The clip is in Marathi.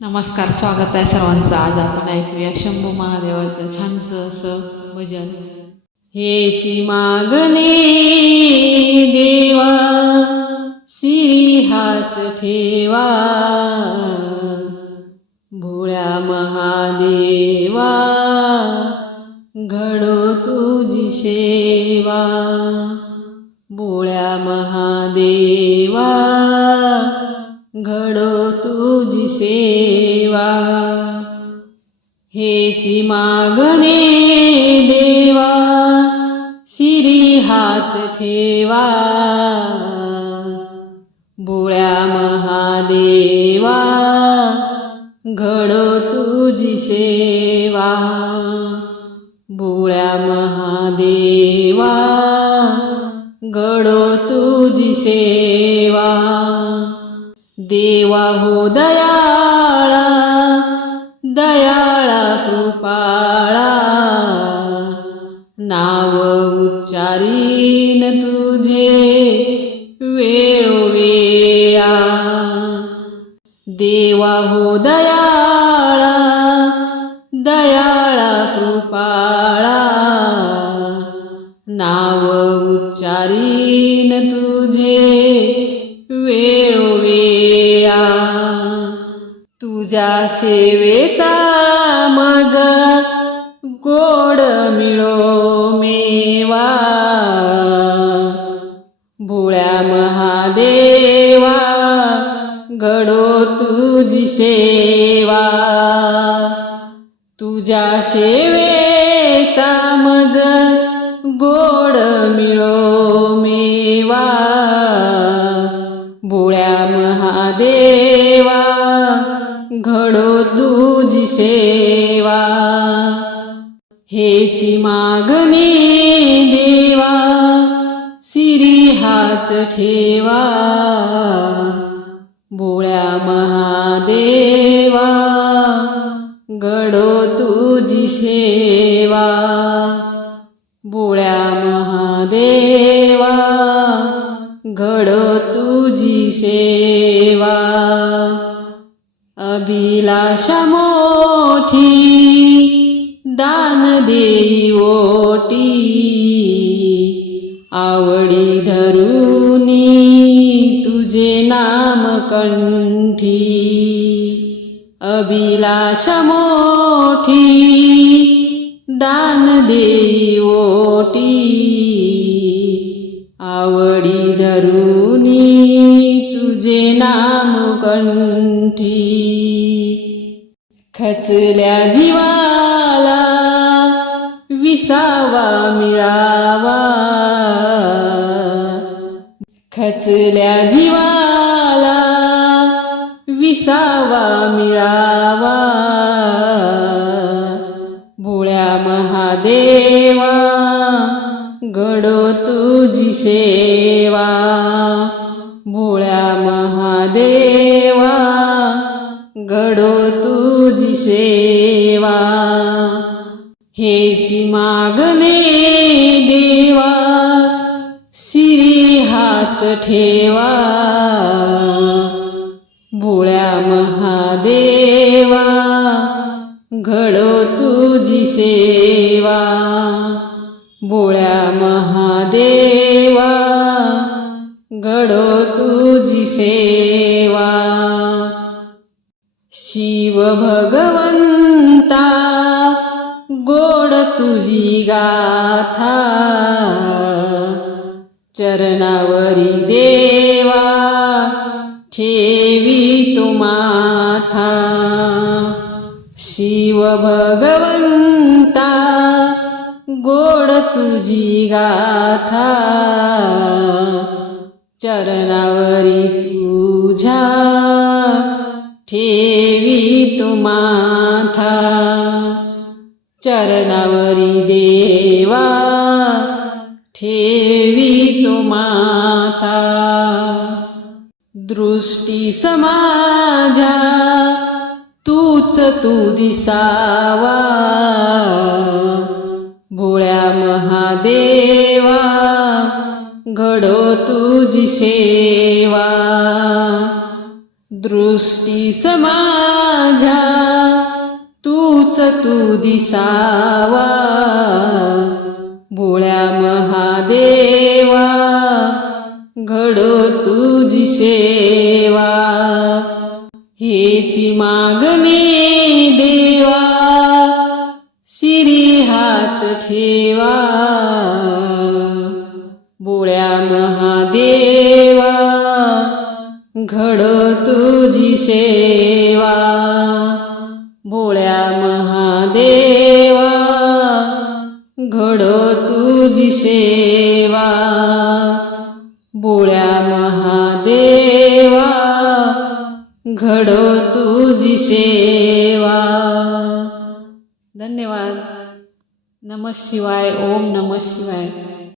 नमस्कार स्वागत आहे सर्वांचं. आज आपण ऐकूया शंभू महादेवाचं छानसं असं भजन. हेची मागणे देवा सिरी हात ठेवा. भोळ्या महादेवा घडो तुझी सेवा. तुझी सेवा. हेची मागणे देवा शिरी हात ठेवा. बुळ्या महादेवा घडो तुझी सेवा. बुळ्या महादेवा घडो तुझी सेवा. देवा हो दया देवा हो दयाळा दयाळा कृपाळा नाव उच्चारीन तुझे वेळोवेळा. तुझ्या सेवेचा मज गोड मिळो. सेवा. तुझ्या सेवेचा मज गोड मिळो मेवा. बोळ्या महादेवा घडो तुझी सेवा. हेची मागणी देवा सिरी हात ठेवा. बोळ्या महा देवा घडो तुझी सेवा. बोळ्या महादेवा घडो तुझी सेवा. अभिलाषा मोठी दान देई ओटी. आवडी तुझे नाम कंठी मोठी दान देवोटी ओटी आवडी धरुनी तुझे नाम कंठी खचल्या जीवाला विसावा मिळावा. खचल्या जीवा सेवा. भोळ्या महादेवा घडो तुझी सेवा. हेची मागणे देवा सिरी हात ठेवा. भोळ्या महादेवा घडो तुझी सेवा. भोळ्या महादेवा घडो तुझी सेवा. शिव भगवंता गोड तुझी गाथा. चरणावरी देवा ठेवी तुमाथा शिव भगवंता गोड तुझी गाथा. चरणावरी तुझ्या ठेवी तो माथा. चरणावरी देवा ठेवी तु माथा. दृष्टी समाजा तूच तू दिसावा. भोळ्या महादेव घडो तुझी सेवा. दृष्टी समाजा तूच तू दिसावा. भोळ्या महादेवा घडो तुझी सेवा. हेची मागणी देवा शिरी हात ठेवा. घडो तुझी सेवा. भोळ्या महादेवा घडो तुझी सेवा. बोळ्या महादेवा घडो तुझी सेवा. धन्यवाद. नमः शिवाय ओम नमः शिवाय.